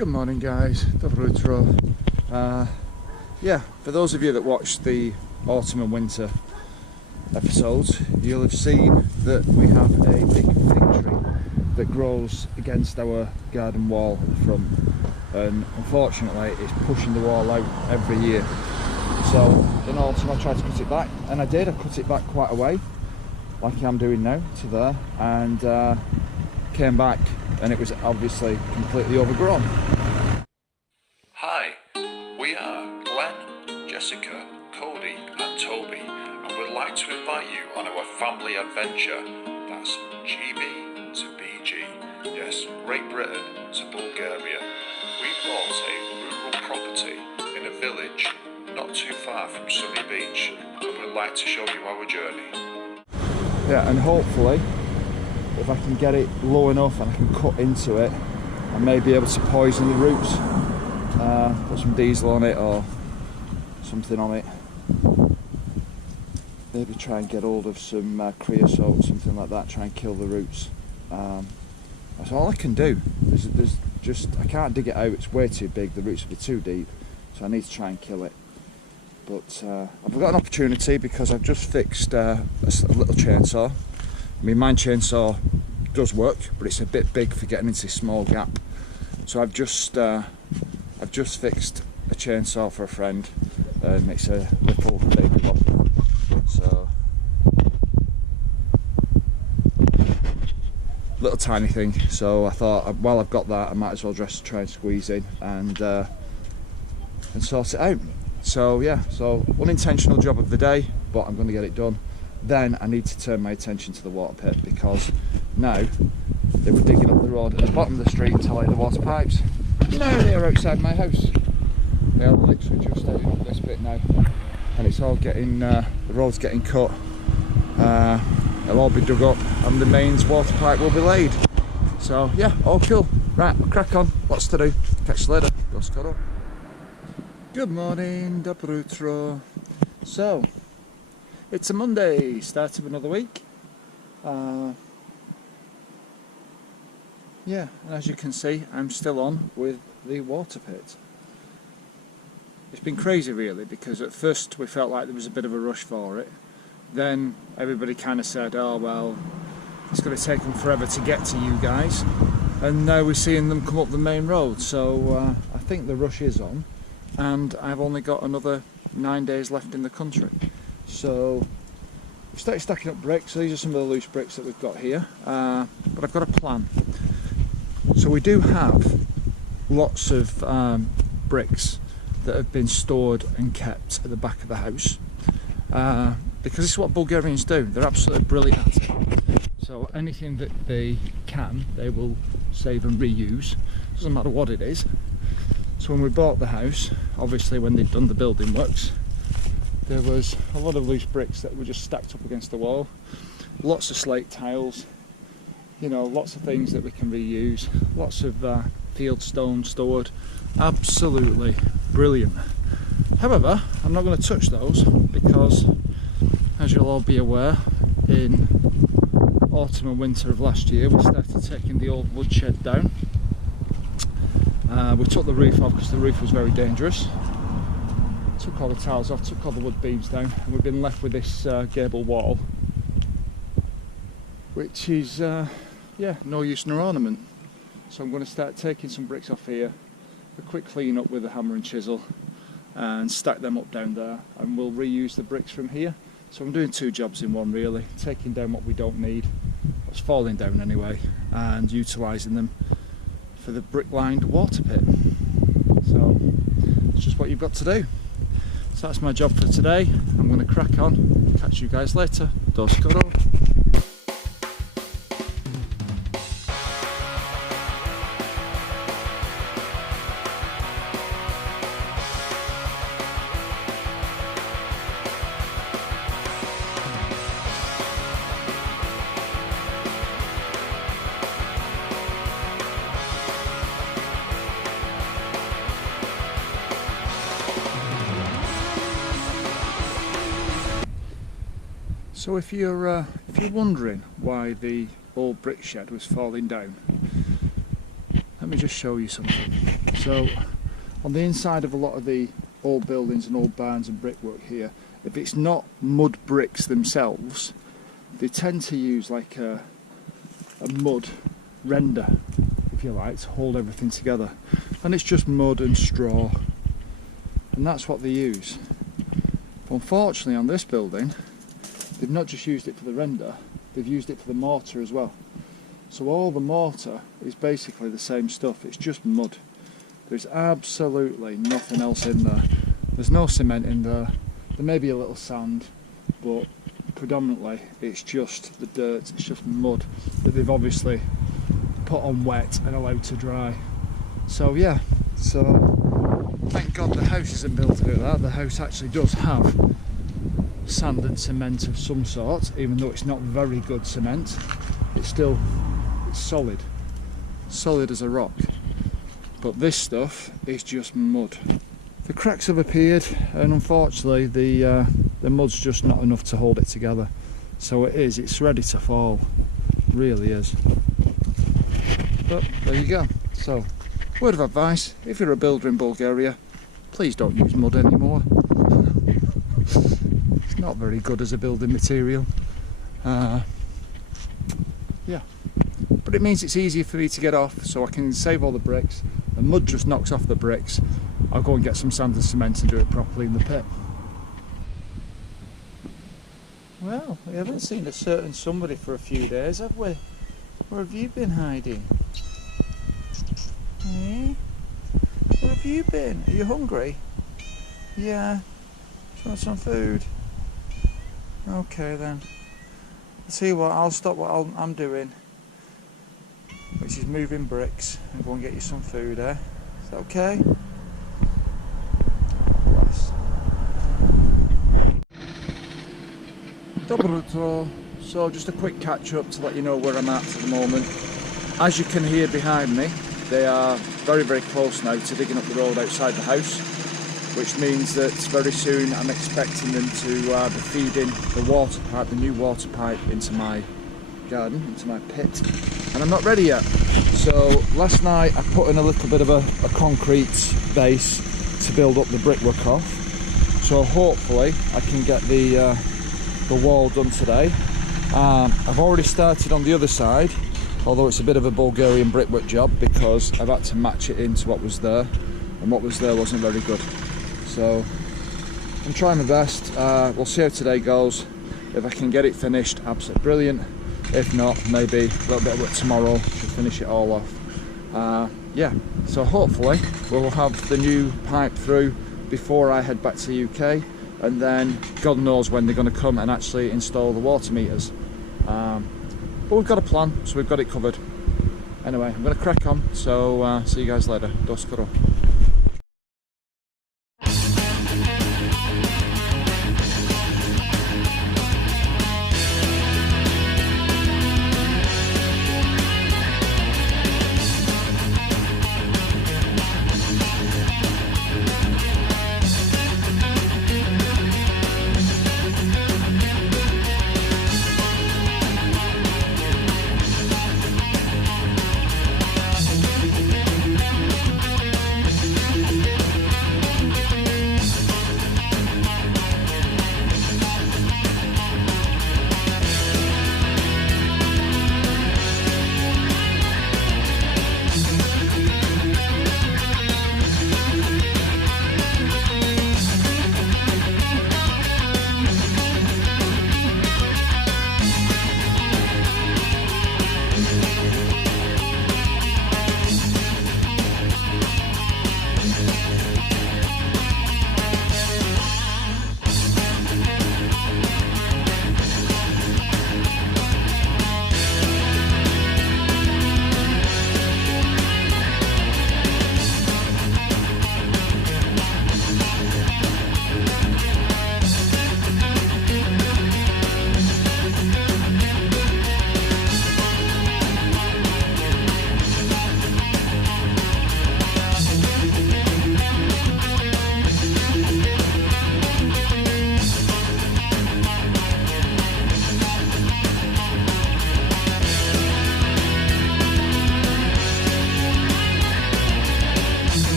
Good morning guys, Dobro Utro. Yeah, for those of you that watched the autumn and winter episodes, you'll have seen that we have a big fig tree that grows against our garden wall at the front, and unfortunately it's pushing the wall out every year. So in autumn I tried to cut it back, and I did. I cut it back quite a way, like I'm doing now, to there, and came back and it was obviously completely overgrown. Hi, we are Glenn, Jessica, Cody and Toby, and would like to invite you on our family adventure. That's GBtoBG. Yes, Great Britain to Bulgaria. We bought a rural property in a village not too far from Sunny Beach, and we'd like to show you our journey. Yeah, and hopefully if I can get it low enough and I can cut into it, I may be able to poison the roots, put some diesel on it or something on it, maybe try and get hold of some creosote, something like that, try and kill the roots. That's all I can do. There's just, I can't dig it out, it's way too big, the roots will be too deep, so I need to try and kill it. But I've got an opportunity because I've just fixed a little chainsaw. I mean, my chainsaw does work, but it's a bit big for getting into this small gap. So I've just fixed a chainsaw for a friend, and it's a little baby one. So little tiny thing. So I thought, while I've got that, I might as well just try and squeeze in and sort it out. So yeah, so unintentional job of the day, but I'm going to get it done. Then I need to turn my attention to the water pit, because now they were digging up the road at the bottom of the street to lay the water pipes. Now they are outside my house. They are literally just out up this bit now, and it's all getting, the road's getting cut. It'll all be dug up and the mains water pipe will be laid. So yeah, all cool. Right, I'll crack on, lots to do. Catch you later. Go Scott. Good morning, Dobro Utro. So it's a Monday, start of another week. Yeah, and as you can see, I'm still on with the water pit. It's been crazy really, because at first we felt like there was a bit of a rush for it. Then everybody kind of said, oh well, it's going to take them forever to get to you guys. And now we're seeing them come up the main road. So I think the rush is on, and I've only got another 9 days left in the country. So we started stacking up bricks. So these are some of the loose bricks that we've got here, but I've got a plan. So we do have lots of bricks that have been stored and kept at the back of the house, because this is what Bulgarians do. They're absolutely brilliant at it. So anything that they can, they will save and reuse. Doesn't matter what it is. So when we bought the house, obviously when they'd done the building works, there was a lot of loose bricks that were just stacked up against the wall. Lots of slate tiles, you know, lots of things that we can reuse. Lots of field stone stored. Absolutely brilliant. However, I'm not going to touch those because, as you'll all be aware, in autumn and winter of last year we started taking the old woodshed down. We took the roof off because the roof was very dangerous. Took all the tiles off, took all the wood beams down, and we've been left with this gable wall, which is yeah, no use nor ornament. So I'm going to start taking some bricks off here, a quick clean up with a hammer and chisel, and stack them up down there, and we'll reuse the bricks from here. So I'm doing two jobs in one really, taking down what we don't need, what's falling down anyway, and utilising them for the brick lined water pit. So it's just what you've got to do. So that's my job for today. I'm going to crack on. Catch you guys later. Do Scott. So if you're wondering why the old brick shed was falling down, let me just show you something. So on the inside of a lot of the old buildings and old barns and brickwork here, if it's not mud bricks themselves, they tend to use like a mud render, if you like, to hold everything together, and it's just mud and straw, and that's what they use. But unfortunately on this building they've not just used it for the render, they've used it for the mortar as well. So all the mortar is basically the same stuff, it's just mud. There's absolutely nothing else in there. There's no cement in there. There may be a little sand, but predominantly it's just the dirt, it's just mud that they've obviously put on wet and allowed to dry. So yeah, so thank God the house isn't built like that. The house actually does have sand and cement of some sort, even though it's not very good cement. It's solid as a rock. But this stuff is just mud. The cracks have appeared, and unfortunately the mud's just not enough to hold it together. So it's ready to fall, it really is. But there you go. So, word of advice, if you're a builder in Bulgaria, please don't use mud anymore. It's not very good as a building material. Yeah, but it means it's easier for me to get off, so I can save all the bricks. The mud just knocks off the bricks. I'll go and get some sand and cement and do it properly in the pit. Well, we haven't seen a certain somebody for a few days, have we? Where have you been hiding? Hey? Where have you been? Are you hungry? Yeah. Do you want some food? Okay then. I'll tell you what, I'll stop what I'm doing, which is moving bricks, and go and get you some food, eh? Is that okay? Bless. Dobroto. So just a quick catch up to let you know where I'm at the moment. As you can hear behind me, they are very, very close now to digging up the road outside the house, which means that very soon I'm expecting them to be feeding the water pipe, the new water pipe, into my garden, into my pit, and I'm not ready yet. So last night I put in a little bit of a concrete base to build up the brickwork off, so hopefully I can get the wall done today. I've already started on the other side, although it's a bit of a Bulgarian brickwork job because I've had to match it into what was there, and what was there wasn't very good. So I'm trying my best. We'll see how today goes. If I can get it finished, absolutely brilliant. If not, maybe a little bit of work tomorrow to finish it all off. Yeah, so hopefully we'll have the new pipe through before I head back to the UK, and then God knows when they're going to come and actually install the water meters. But we've got a plan, so we've got it covered. Anyway, I'm going to crack on, so see you guys later. Do skoro.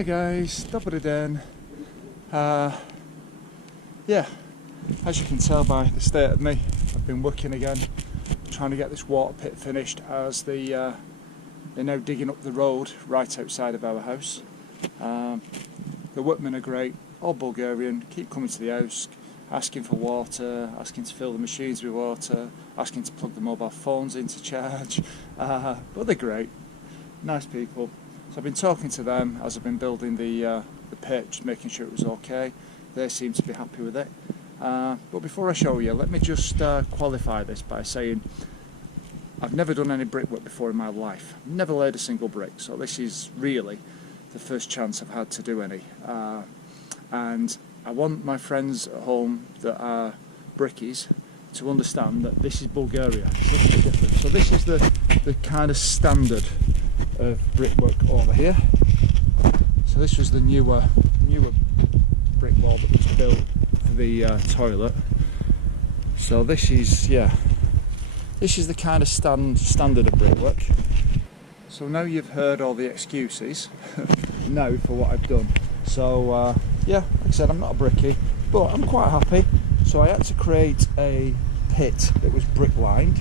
Hi guys, dobry den. Yeah, as you can tell by the state of me, I've been working again, trying to get this water pit finished, as they're now digging up the road right outside of our house. The workmen are great, all Bulgarian, keep coming to the house, asking for water, asking to fill the machines with water, asking to plug the mobile phones in to charge, but they're great, nice people. So I've been talking to them as I've been building the pit, just making sure it was okay. They seem to be happy with it. But before I show you, let me just qualify this by saying I've never done any brickwork before in my life. Never laid a single brick, so this is really the first chance I've had to do any. And I want my friends at home that are brickies to understand that this is Bulgaria. Look at the difference. So this is the kind of standard of brickwork over here. So this was the newer brick wall that was built for the toilet. So this is the kind of standard of brickwork. So now you've heard all the excuses now for what I've done. So yeah, like I said, I'm not a brickie, but I'm quite happy. So I had to create a pit that was brick lined.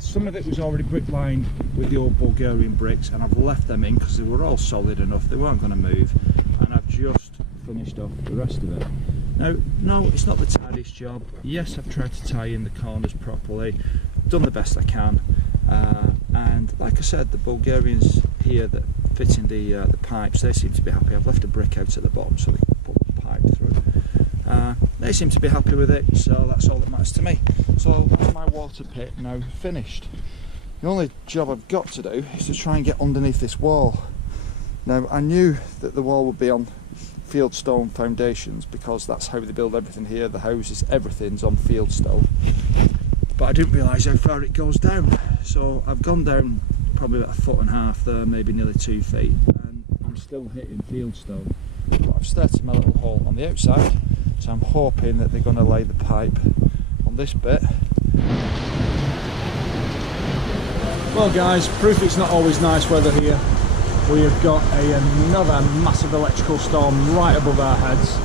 Some of it was already brick lined with the old Bulgarian bricks, and I've left them in because they were all solid enough, they weren't going to move, and I've just finished off the rest of it. Now, no, it's not the tidiest job. Yes, I've tried to tie in the corners properly, done the best I can, and like I said, the Bulgarians here that fit in the pipes, they seem to be happy. I've left a brick out at the bottom so they can put the pipe through. They seem to be happy with it, so that's all that matters to me. So that's my water pit now finished. The only job I've got to do is to try and get underneath this wall. Now, I knew that the wall would be on fieldstone foundations because that's how they build everything here. The houses, everything's on fieldstone. But I didn't realise how far it goes down. So I've gone down probably about 1.5 foot there, maybe nearly 2 feet, and I'm still hitting fieldstone. But I've started my little hole on the outside, so I'm hoping that they're going to lay the pipe on this bit. Well guys, proof it's not always nice weather here. We have got another massive electrical storm right above our heads.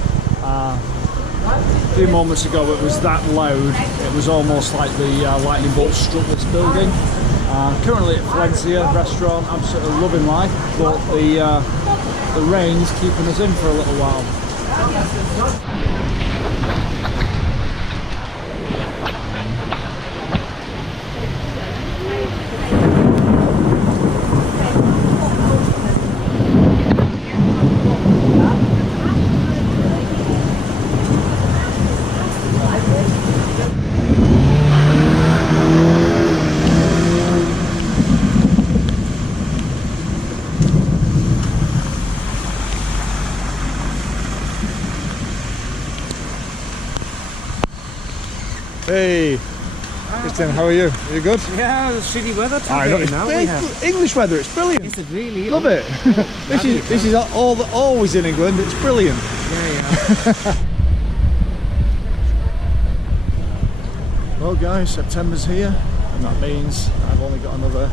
A few moments ago it was that loud, it was almost like the lightning bolt struck this building. Currently at Valencia restaurant, absolutely loving life, but the rain's keeping us in for a little while. Hey, Christian, how are you? Are you good? Yeah, the shitty weather now. English weather, it's brilliant. Is it really? Love it. this is always in England. It's brilliant. Yeah. Well, guys, September's here, and that means I've only got another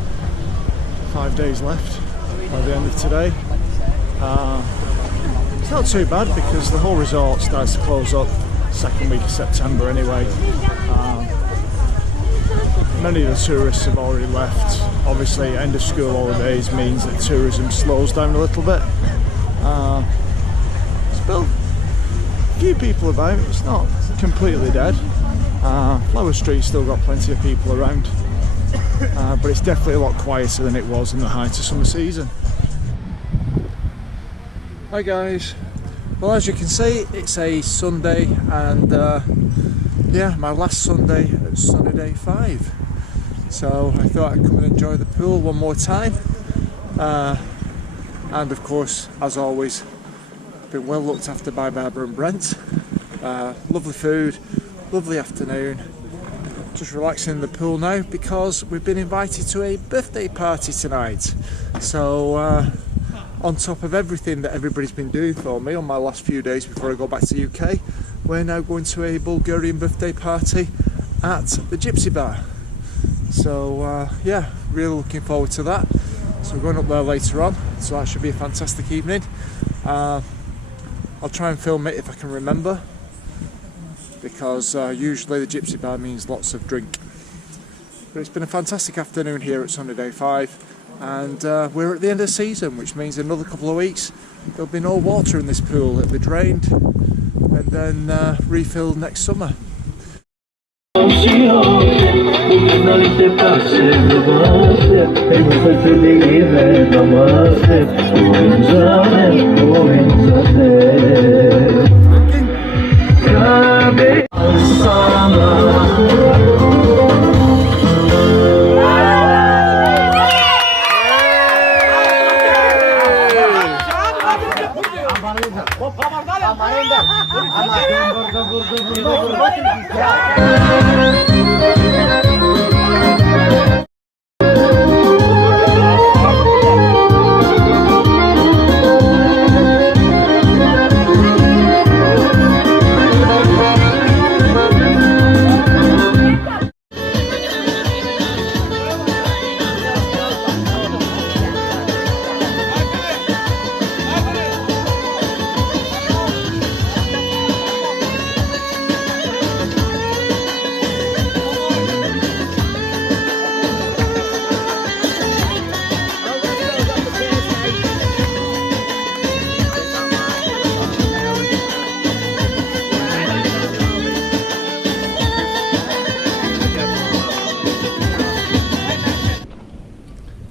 5 days left by the end of today. It's not too bad because the whole resort starts to close up second week of September anyway. Many of the tourists have already left. Obviously, end of school holidays means that tourism slows down a little bit. Still a few people about, it's not completely dead. Flower Street's still got plenty of people around, but it's definitely a lot quieter than it was in the height of summer season. Hi guys. Well, as you can see, it's a Sunday, and yeah, my last Sunday at sunny day 5. So I thought I'd come and enjoy the pool one more time. And of course, as always, been well looked after by Barbara and Brent. Lovely food, lovely afternoon. Just relaxing in the pool now because we've been invited to a birthday party tonight. So on top of everything that everybody's been doing for me on my last few days before I go back to the UK, we're now going to a Bulgarian birthday party at the Gypsy Bar. So yeah, really looking forward to that. So we're going up there later on, so that should be a fantastic evening. I'll try and film it if I can remember, because usually the gypsy bar means lots of drink. But it's been a fantastic afternoon here at Sunday Day 5, and we're at the end of the season, which means in another couple of weeks there'll be no water in this pool. It'll be drained and then refilled next summer.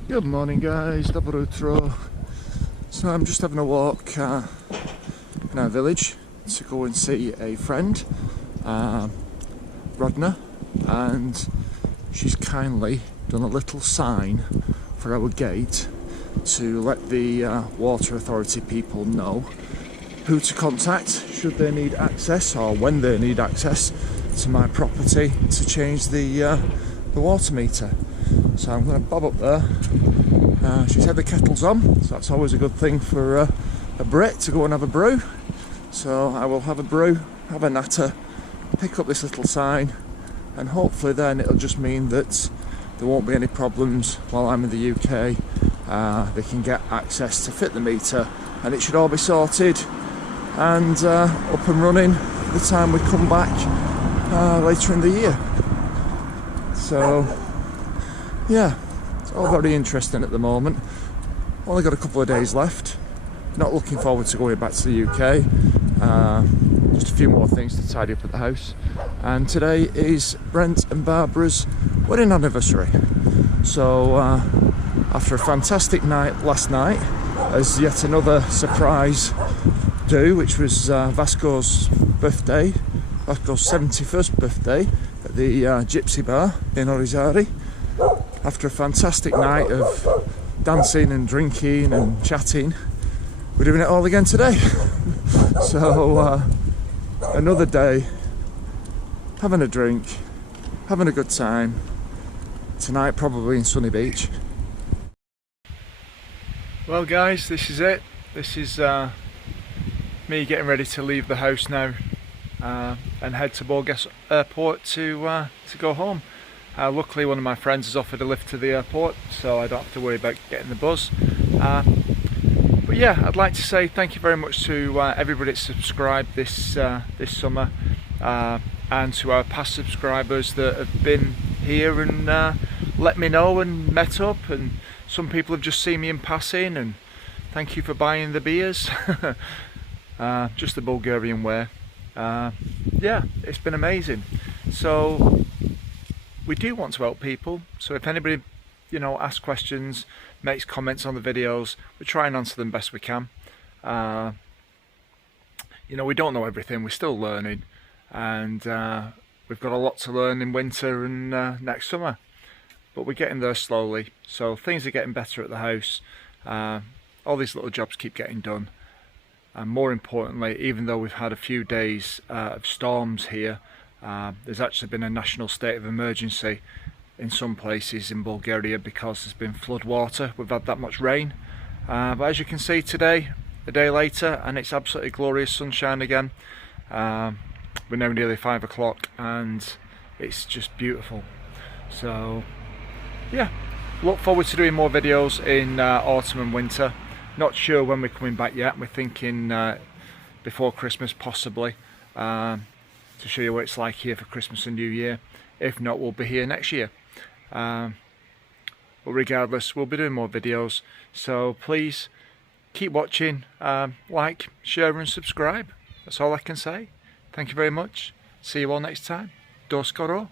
Good morning guys, dobro jutro. So I'm just having a walk in our village to go and see a friend, Rodna, and she's kindly done a little sign for our gate to let the water authority people know who to contact should they need access, or when they need access to my property to change the water meter. So I'm going to bob up there. She said the kettle's on, so that's always a good thing for a Brit to go and have a brew. So I will have a brew, have a natter, pick up this little sign, and hopefully then it'll just mean that there won't be any problems while I'm in the UK. They can get access to fit the meter, and it should all be sorted and up and running the time we come back later in the year. So yeah, it's all very interesting at the moment. Only got a couple of days left. Not looking forward to going back to the UK. Just a few more things to tidy up at the house. And today is Brent and Barbara's wedding anniversary. So after a fantastic night last night, as yet another surprise do, which was Vasco's birthday, Vasco's 71st birthday at the Gypsy Bar in Orizari. After a fantastic night of dancing and drinking and chatting, we're doing it all again today. So another day, having a drink, having a good time. Tonight probably in Sunny Beach. Well guys, this is it. This is me getting ready to leave the house now and head to Bulgaria Airport to go home. Luckily one of my friends has offered a lift to the airport, so I don't have to worry about getting the bus. But yeah, I'd like to say thank you very much to everybody that's subscribed this summer, and to our past subscribers that have been here and let me know and met up, and some people have just seen me in passing, and thank you for buying the beers. Just the Bulgarian way. Yeah, it's been amazing. So we do want to help people, so if anybody, you know, asks questions, makes comments on the videos, we try and answer them best we can. You know, we don't know everything, we're still learning, and we've got a lot to learn in winter and next summer, but we're getting there slowly. So things are getting better at the house. All these little jobs keep getting done, and more importantly, even though we've had a few days of storms here, there's actually been a national state of emergency in some places in Bulgaria because there's been flood water. We've had that much rain, but as you can see today, a day later, and it's absolutely glorious sunshine again. We're now nearly 5 o'clock and it's just beautiful. So yeah, look forward to doing more videos in autumn and winter. Not sure when we're coming back yet. We're thinking before Christmas possibly, to show you what it's like here for Christmas and New Year. If not, we'll be here next year. But regardless, we'll be doing more videos, so please keep watching, like, share and subscribe. That's all I can say. Thank you very much. See you all next time. Do skoro.